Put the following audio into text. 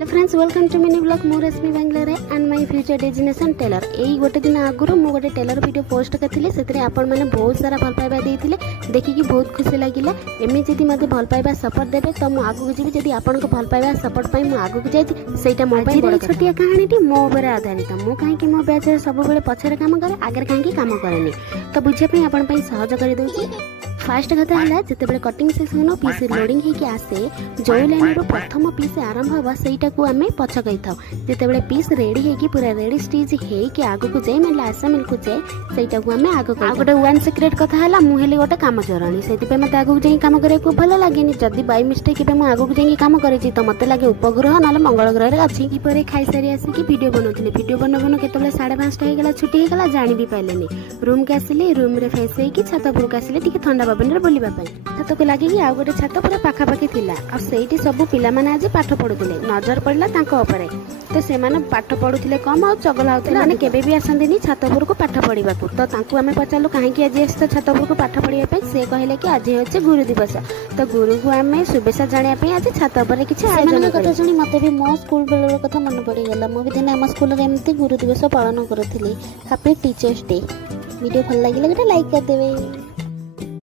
Friends welcome to mini blog मो रश्मि बांग्लार and my future designation tailor. यही गोटे दिन आगुरी मु गोटे टेलर वीडियो पोस्ट करती से आपण मैंने बहुत सारा भल पाइबा देते देखिकी बहुत खुशी लगे। एमि जदि मत भल पाइबा सपोर्ट देते तो मुझे आगू जी जब आपको भल पाइबा सपोर्ट मुझे आगू जाइए मो छोटिया कहानी मो उपर आधारित। मुझे कहीं मो बैच सब पछरे काम करे आगे कहीं काम कैनि तो बुझापी आपण सहज करदे। फास्ट कथा है जिते कटिंग सेक्शन पीस लोडिंग होगी आसे जो लाइन रो प्रथम पीस आरंभ हम सहीटा को आम पछकई था जिते पीस रेडी होगी पूरा रेडी स्टेज होगी आग को जाए मतलब आशा मिल को जाए सहीटा को आम आग गोटे वन सिक्रेट कथा है मुझे गोटे कम चोराणी से मत आगे जाए कम करने भल लगे जदि बाय मिस्टेक मुझे आगे जाए कम करें तो मत लगे उपग्रह ना मंगल ग्रह अच्छी पर खाई सारी आसिक वीडियो बनाऊली वीडियो बनबन के 5:30 होगा छुट्टी होगा जानी भी पाइले रूम के आसिले रूम रे फ्रेश होगी छात उपरक आसिले टी ठंडा पवन बुलवा छात को लगे आउ गोटे छात पूरा पाखापाखि थिला आईटी सब पिला माने आज पाठ पढ़ुले नजर पड़ा तो से पाठ पढ़ुले कम आ चगला होते मैंने केबे भी आसती छात उपर को पाठ पढ़ा तो आम पचारू कहीं आज आस छात उपर को पाठ पढ़ाई से कहले कि आज हूँ गुरु दिवस तो गुरु को आम शुभेच्छा जानापी आज छात उपर किसी आयोजन कथा शुणी मत भी मो स्कूल बेलर कथा मन पड़गला मुझे दिन आम स्कूल एमती गुरु दिवस पालन करी। Happy teachers day. वीडियो भल लगे गोटे लाइक करदे।